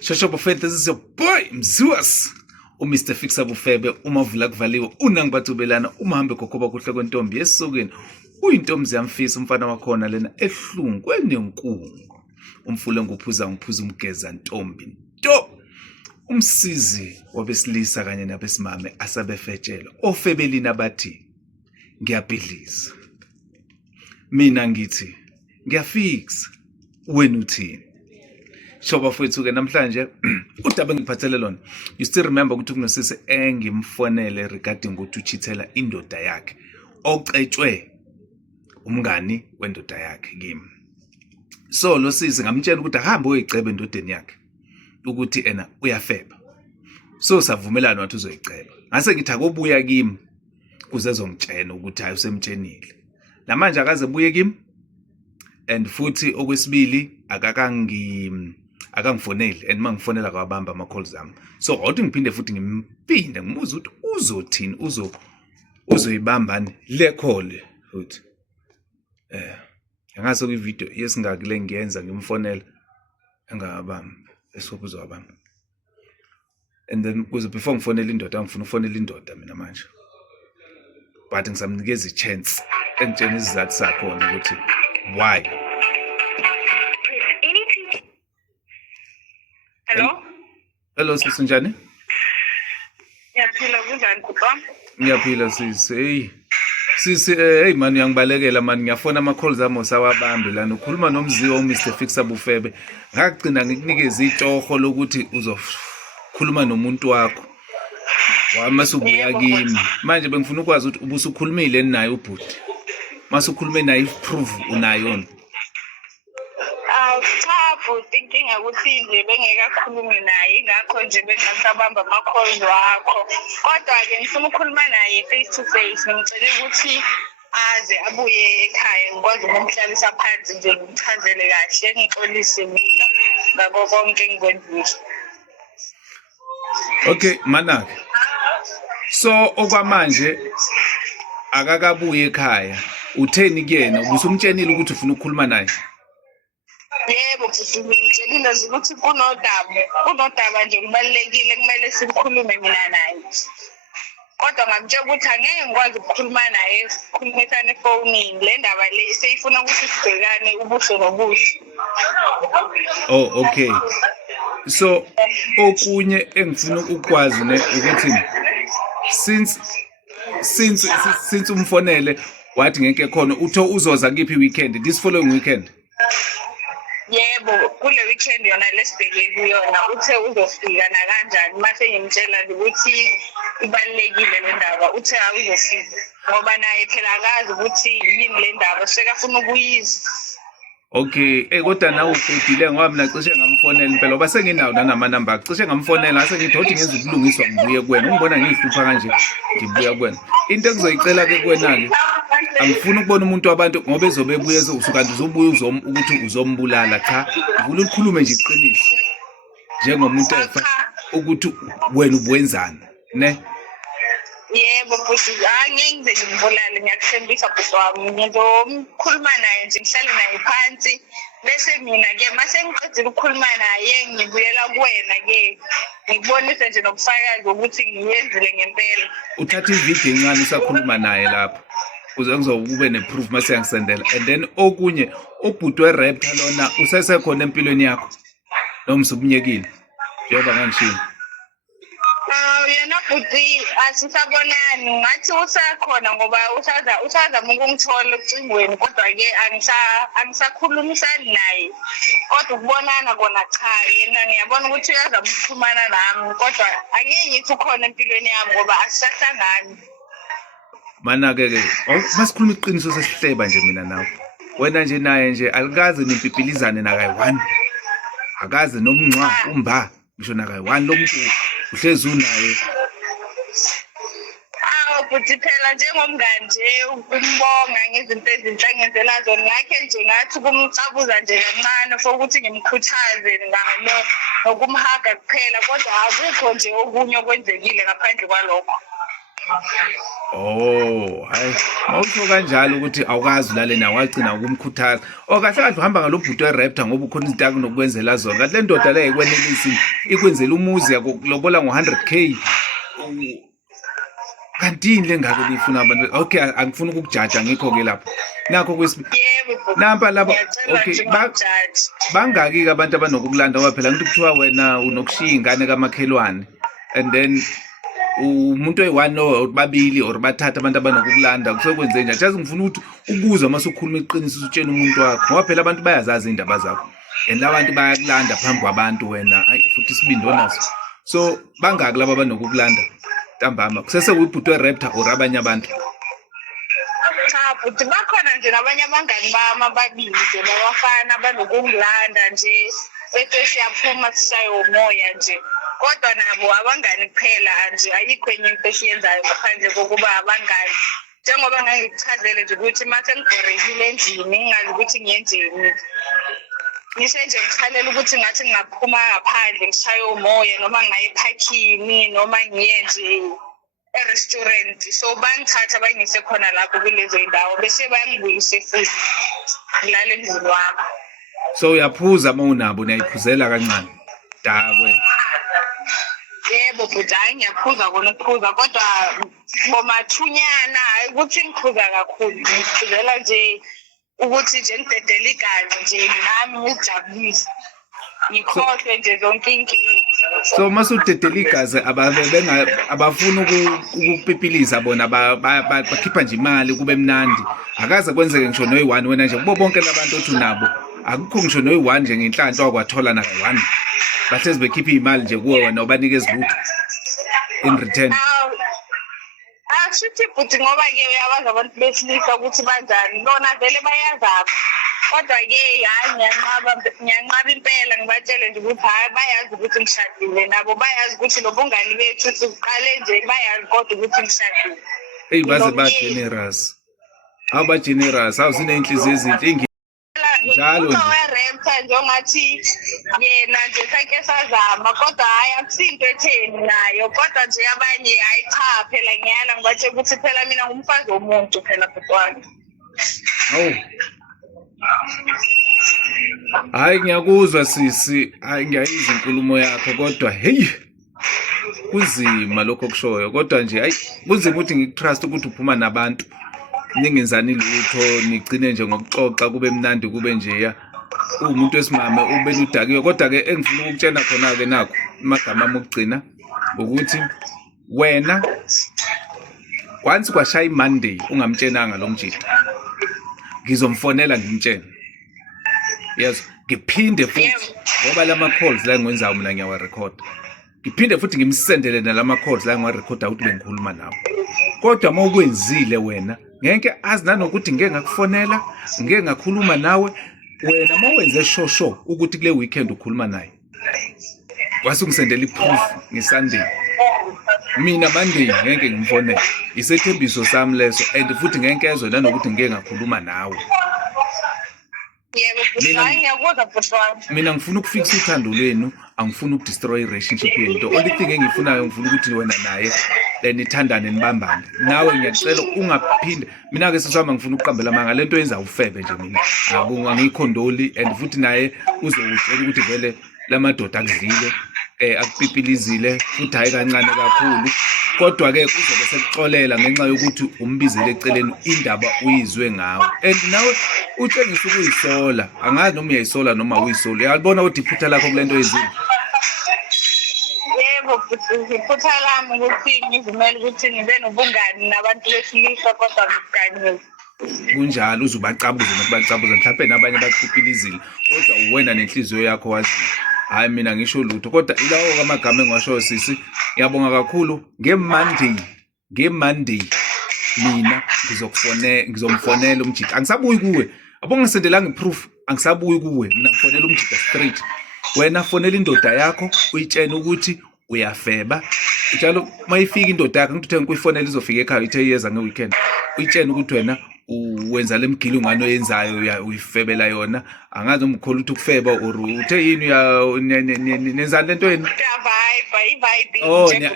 Shosho Buffet, this is your boy Mzuas. Mr. Fixer Bufebe, umavula kuvaliwe, unangibathubelana, umahambe kokoba kuhle kwentombi esokeni. Uyintombi yamfisa umfana wakhona lena ehlungu kwenenkungu. Umfule nguphuza umgeza ntombi. Nto! Umsizi wabesilisa kanye nabesimame asabefetshela. Ofebelina bathi, ngiyabhidliza. Mina ngithi, ngiyafixa. Wena uthini? Shoba fethu ke namhlanje udaba engiphathele lona. You still remember ukuthi kunosisi engimfonele regarding ukuthi uchithela indoda yakhe ocetshwe umngani wendoda yakhe kimi. So lo sisi ngamtshela ukuthi ahambe uyicebe endodeni yakhe ukuthi ena uyafeba. So savumelana wathi uzoyiceba. Ngase ngithi akobuya kimi kuze ezongitshena ukuthi hayi usemtshenile. Namanje akaze buye kimi and futhi okwesibili akangifoneli and mangifonela kwabamba ama calls ami. So awuthi ngiphinde futhi ngimpinde ngimuza ukuthi uzothini uzoyibambani le call futhi. Ngaso ku video yesingakile ngiyenza ngimfonela engabamba esokuzo wabamba. And then kuze before ngifonela indoda ngifuna ufonela indoda mina manje. But ngisamnikeza ichance engitshena izizathu sakho ukuthi why. Hello? Hello sisi njani? Ngiyaphila kunjani kuba? Ngiyaphila sisi. Hey. Sisi hey man uyangibalekela man ngiyafona ama calls ami osawabambe lana ukhuluma nomziwa Mr. Fixer Bufebe. Ngagcina ngikunikeza itoho lokuthi uzokhuluma nomuntu wakho. Wamasubuya kimi. Manje bengifuna ukwazi ukuthi ubusukhulumile naye ubhuti. Masukhulume naye proof unayo. Cha futhi inkinga ukuthi nje bengekakhulumi naye ingakho nje bengasabamba ama calls wakho. Kodwa ke ngifuna ukukhuluma naye face to face ngicela ukuthi aze abuye ekhaya ngikwazi ukumhlalisa phansi nje ngimchazele kahle ngixolise mina ngakho konke engikwenzile. Okay manake. So okwamanje akakabuye ekhaya. Utheni kuyena ubusumtshenile ukuthi ufuna ukukhuluma naye? Yebo futhi ngitshelile ukuthi kunodaba nje kubalekile kumele sikhulume mina naye. Kodwa ngamtshela ukuthi angeke ngikwazi ukukhuluma naye sikhulumisane efonini le ndaba le seyifuna ukuthi sibhekane ubuso nobuso. Oh okay. So okunye engifuna ukwazi ne ukuthi since umfonele wathi ngeke khona utho uzoza kiphi weekend this following weekend? Yebo kule weekend yona lesibheke kuyona uthe uzofika na kanjani mase ngimtshela ukuthi ibalekile le ndaba uthe awuzofika ngoba naye phela akazi ukuthi yini le ndaba sekafuna ukuyizwa. Okay kodwa nawe ubhedile ngoba mina cishe ngamfonela impela ngoba senginawo nama number cishe ngamfonela ngase ngithi uthi ngenza ukulungiswa ngibuye kuwena ungibona ngihlupha kanje ngibuya kuwena into engizoyicela ke kuwena ke angifuni ukubona umuntu wabantu ngoba ezobe ebuye usukanti uzobuya ukuthi uzombulala cha uvula ukukhulume nje iqiniso njengomuntu efa ukuthi wena ubwenzani ne. Yebo futhi angeke ngibulale ngiyakuthembisa futhi wami ngizomkhuluma naye nje ngihlale naye phansi bese mina ke mase ngiqedile ukukhuluma naye ngibuyela kuwena ke ngibonise nje nobufakazi ukuthi ngiyenzile ngempela. Uthatha ivideo encane usakhuluma naye lapha kuze ngizokube neproof mase yangisendela and then okunye ubhuti weraptor lona usesekhona empilweni yakho noma usubuyekile njengoba ngangishilo. Yena futhi asisabonani ngathi usakhona ngoba usaza ukungithola ucingweni kodwa ke angisakhulumisani naye kodwa ukubonana kona cha yena ngiyabona ukuthi uyazama ukuxhumana nami kodwa angeke ngithi ukhona empilweni yami ngoba asisahlangani. Manake ke masikhuluma iqiniso sesihleba nje mina nawe wena nje naye nje alikaze nimpipilizane nakayi1 akaze nomnxa umba ngisho nakayi1 lo muntu uhlezi unaye. Futhi phela njengomngane nje ukumbonga ngezinto ezinhle angenzela zona ngakhe nje ngathi ukumcabuza nje kancane ukuthi ngimkhuthaze ngalo nokumhaga kuphela kodwa akukho nje okunye okwenzekile ngaphandle kwalokho. Oh, hayi. Mawusho kanjalo ukuthi awukazi ulale nawe wagcina ukumkhuthaza. Kahle kahle uhamba ngalobhuti we-Raptor ngoba ukhona izinto akunokwenzela zona. Kanti le ndoda le ekwenelisi ikwenzela umuzi yakulobola ngo-100K. Kantini lengako lifuna abantu. Okay, angifuni ukukujaja ngikho-ke lapho. Nakho Yebo, nampa labo. ngiyacela Okay, nje ungajaji. bangaki-ke abantu abanokukulanda ngoba phela ngithi kuthiwa wena unokushiya ingane kamakhelwane and then umuntu oyi-1 or babili or bathathu abantu abanokukulanda kusuke kwenze njani. Just ngifuna ukuthi ukuzwe uma usukhuluma iqiniso utshela umuntu wakho ngoba phela abantu bayazazi iy'ndaba zakho and labantu bayakulanda phambi kwabantu wena futhi isibindi onaso. So bangaki laba abanokukulanda ntambama kusesewuyibhuti we-Raptor or abanye abantu? Cha futhi bakhona nje nabanye abangani bami ababili nje babafana abanokungilanda nje bese siyaphuma sishaye umoya nje, kodwa nabo abangani kuphela nje, ayikho enye into esiyenzayo ngaphandle kokuba abangani. Njengoba ngangikuchazele nje ukuthi mase ngibhorekile endlini ngingazi ukuthi ngiyenzeni, ngise nje ngikhalela ukuthi ngathi ngingaphuma ngaphandle ngishaye umoya noma ngaye ephakini noma ngiye nje e-restaurant. So bangithatha bangise khona lapho kulezo zindawo bese bayangibuyise futhi ngilale endlini wami. So uyaphuza uma unabo uyayiphuzela kancane dakwe? Yebo bhuti, hayi ngiyaphuza kona ukuphuza kodwa ngomathunyana, hayi ukuthi ngiphuza kakhulu, ngiphuzela nje ukuthi nje ngidedele igazi nje nami ngizijabulise ngikhohlwe nje zonke inkinga. So masudedela igazi abafuna ukupipiliza bona bakhipha nje imali kube mnandi, akaze kwenzeke ngisho noyi-1 wena nje kubo bonke labantu othi nabo akukho ngisho noyi-1 nje ngenhlanhla wakwathola naka-1 bahlezi bekhipha iy'mali nje kuwe wena ubanikeza lutho in return? Ashuthi futhi ngoba-ke uyabazi abantu besilisa ukuthi banjani, bona vele bayazaba, kodwa-ke hayi ngiyanqaba impela ngibatshele nje ukuthi hhayi bayazi ukuthi ngishadile, nabo bayazi ukuthi lo bungani bethu siqale nje, bayazi kodwa ukuthi ngishadile. Eyi baze ba-generous, ba-generous, ziney'nhliziyo ezinhle njalo nje. We-Raptor nje ongathi yena nje sake sazama, kodwa hhayi akusinto etheni nayo, kodwa nje abanye hhayi cha phela ngiyala ngibatshela ukuthi phela mina ngumfazi womuntu phela bhuti wami. Hawu, hhayi ngiyakuzwa sisi, hhayi ngiyayizwa inkulumo yakho kodwa heyi kunzima lokho okushoyo, kodwa nje hayi kunzima ukuthi ngikutrust ukuthi uphuma nabantu ningenzani lutho nigcine nje ngokuxoxa kube mnandi kube njeya uwumuntu wesimame ube ludakiwe. Kodwa-ke engifuna ukukutshena khona-ke nakho amagama ami okugcina ukuthi wena once kwashaya i-Monday ungamtshenanga lo mjida ngizomfonela ngimtshene, yes, ngiphinde futhi ngoba lama-calls la engiwenzayo mina ngiyawarekhoda, ngiphinde futhi ngimsendele nalama-calls la engiwarekhoda ukuthi bengikhuluma nawo. Kodwa uma ukwenzile wena ngeke azi nanokuthi ngeke ngakufonela, ngeke ngakhuluma nawe. Wena uma wenze shosho ukuthi kule weekend ukhuluma naye wasungisendela i-proof ngeSunday, mina Monday ngeke ngimfonele, isethembiso sami leso, and futhi ngeke ezwe nanokuthi ngeke ngakhuluma nawe. Yebo bhuti, hayi ngiyakuzwa bhuti wami. Mina ngifuna ukufikisa uthando lwenu, angifuni ukudestroy i-relationship yenu. The only thing engiyifunayo ngifuna ukuthi wena naye nithandane nibambane. Nawe ngiyacela ungaphinde, mina-ke sisama ngifuna ukuqambela amanga lento yenza ufebe nje mina, angikhondoli, and futhi naye uzowutshela ukuthi vele lamadoda akudlile, akupipilizile futhi hayi kancane kakhulu, kodwa-ke uzobe sekuxolela ngenxa yokuthi umbizele eceleni indaba uyizwe ngawe, and nawe utshengisa ukuyisola. Angazi noma uyayisola noma uyisola, uyalibona ukuthi iphutha lakho kule nto yezini. Yebo bhuti, iphutha lami ukuthi ngivumele ukuthi ngibe nobungani nabantu besilisa kodwa ngikuganile. Kunjalo uzubacabuza nokubacabuza, mhlawumbe nabanye bakupipilizile kodwa uwena nenhliziyo yakho waziyo. Hayi mina ngisho lutho, kodwa ilawo kamagama engiwashoyo sisi, ngiyabonga kakhulu. Nge-Monday mina ngizomfonela umjida, angisabuyi kuwe, abongisendelanga iproof, angisabuyi kuwe, mina ngifonela umjida straight. Wena fonela indoda yakho uyitshene ukuthi uyafeba, njalo mayifika indoda yakho ngithi ngikuyifonela izofika ekhaya ithe iyeza ngeweekend, uyitshene ukuthi wena wenza lemgilo ngano yenzayo uyifebela yona. Angazi umkhulu ukuthi ukufeba or uthe yini nenzani lento yenu. Vibe Oh, nje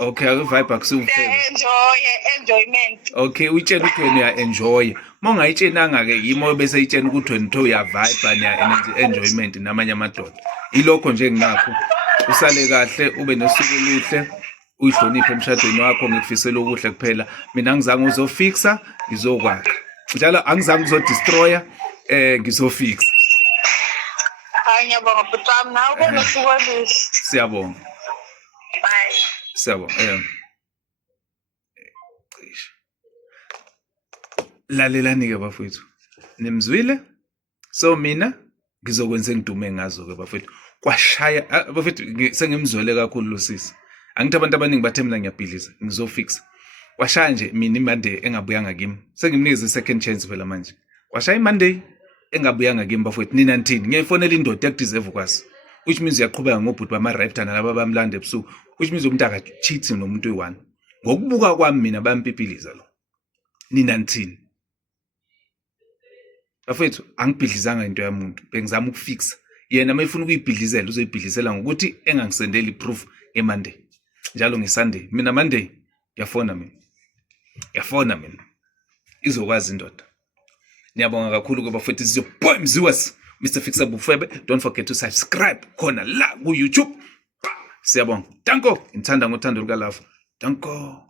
Okay, vibe akusiwufebe. Enjoyment. Okay, uyitshela ukuthi wena uya-enjoy. Uma ungayitshelanga-ke yimo bese itshela ukuthi wena utho uya-vibe niya-enjoyment namanye amadoda. Ilokho nje nginakho. Usale kahle, ube nosuku oluhle, uyihloniphe emshadweni wakho, ngikufisela okuhle kuphela. Mina angizange uzofixa, ngizokwakha. Njalo angizange uzodestroya, ngizofixa. Hayi ngiyabonga bhuti wami, nawe ube nosuku oluhle. Siyabonga. Bye. Siyabonga. Lalelani-ke bafowethu, nimzwile? So mina ngizokwenza engidume ngazo-ke bafowethu. Kwashaya bafowethu, sengimzwele kakhulu lo sisi. Angithi abantu abaningi bathe mina ngiyabhiliza, ngizofixa. Kwashaya nje mina iMonday engabuyanga kimi. Sengimnikeze i-second chance phela manje. Kwashaya iMonday engabuyanga kimi bafowethu, nina nithini? Ngiyayifonela indoda ekudeserve kwazi. Which means uyaqhubeka ngobhuti bama-raptor nalaba bamlanda ebusuku. Which means umuntu akacheat nomuntu oyi-1. Ngokubuka kwami mina bayampipiliza lo. Nina nithini? Bafethu angibhidlizanga into yamuntu, bengizama ukufixa. Yena mayefuna ukuyibhidlizela uzoyibhidlizela ngokuthi engangisendeli proof ngeMonday. Njalo ngeSunday. Mina Monday ngiyafona mina. Ngiyafona mina. Izokwazi indoda. Niyabonga kakhulu ke bafethu, this is your boy Mziwas, Mr. Fixer Bufebe. Don't forget to subscribe khona la ku YouTube. Siyabonga. Danko, ngithanda ngothando luka love. Danko.